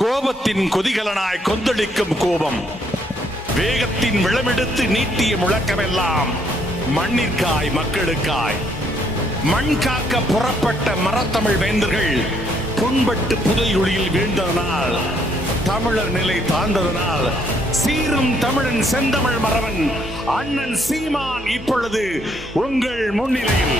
கோபத்தின் கொதிகலனாய் கொந்தளிக்கும் கோபம், வேகத்தின் விளமெடுத்து நீட்டிய முழக்கமெல்லாம் மண்ணிற்காய் மக்களுக்காய். மண் காக்க புறப்பட்ட மரத்தமிழ் வேந்தர்கள் புண்பட்டு புதையுளியில் வீழ்ந்ததனால், தமிழர் நிலை தாழ்ந்ததனால், சீரும் தமிழன் செந்தமிழ் மறவன் அண்ணன் சீமான் இப்பொழுது உங்கள் முன்னிலையில்.